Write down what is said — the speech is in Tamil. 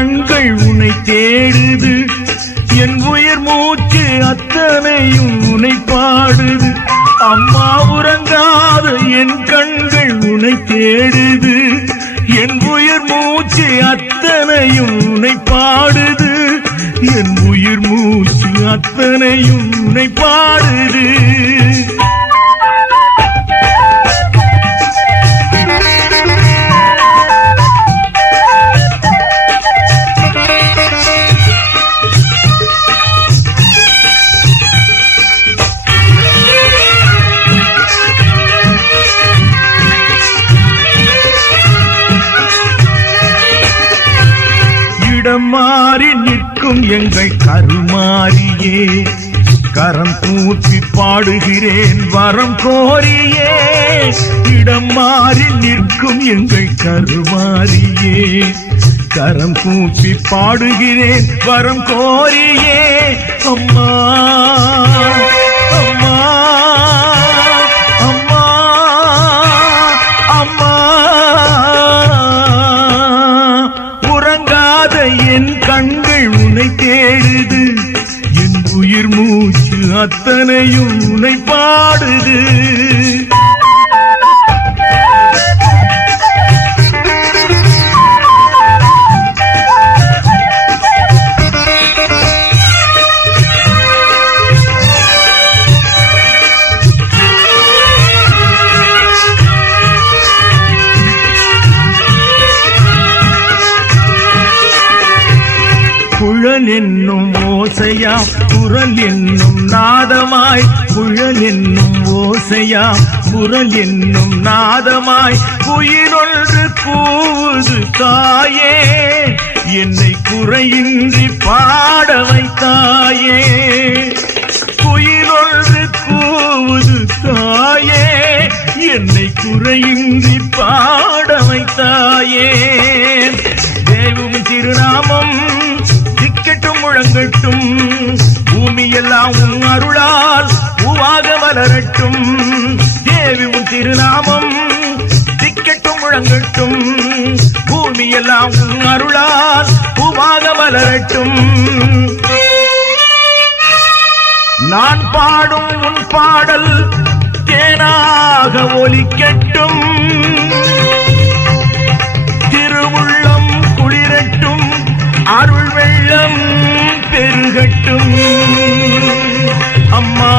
கண்கள் உன்னை தேடுது, என் உயிர் மூச்சு அத்தனையும் உன்னை பாடுது. அம்மா உறங்காத என் கண்கள் உன்னை தேடுது, என் உயிர் மூச்சு அத்தனையும் உன்னை பாடுது, என் உயிர் மூச்சு அத்தனையும் உன்னை பாடுது. இடம் மாறி நிற்கும் எங்கள் கருமாரியே, கரம் தூக்கி பாடுகிறேன் வரம் கோரியே. இடம் மாறி நிற்கும் எங்கள் கருமாரியே, கரம் தூக்கி பாடுகிறேன் வரம் கோரியே. அம்மா அம்மா அம்மா அம்மா, உறங்காத என் கண்கள் உன்னை தேடுது, என் உயிர் மூச்சு அத்தனையும் உன்னை பாடுது. குழல் என்னும் ஓசையாம் குரல் என்னும் நாதமாய், குழல் என்னும் ஓசையாம் குரல் என்னும் நாதமாய், உயிரொன்று கூவுது தாயே, என்னை குறையின்றி பாட வைத்தாயே. உயிரொன்று கூவுது தாயே, என்னை குறையின்றி பாட வைத்தாயே. தேவும் திருநாமம் திக்கட்டும் முழங்கட்டும், பூமியெல்லாம் உன் அருளால் பூவாக மலரட்டும். தேவி உன் திருநாமம் திக்கட்டும் முழங்கட்டும், பூமியெல்லாம் உன் அருளால் பூவாக மலரட்டும். நான் பாடும் உன் பாடல் தேனாக ஒலிக்கட்டும், திருவுள்ளம் குளிரட்டும், அருள் வெள்ளம் பெருகட்டும். அம்மா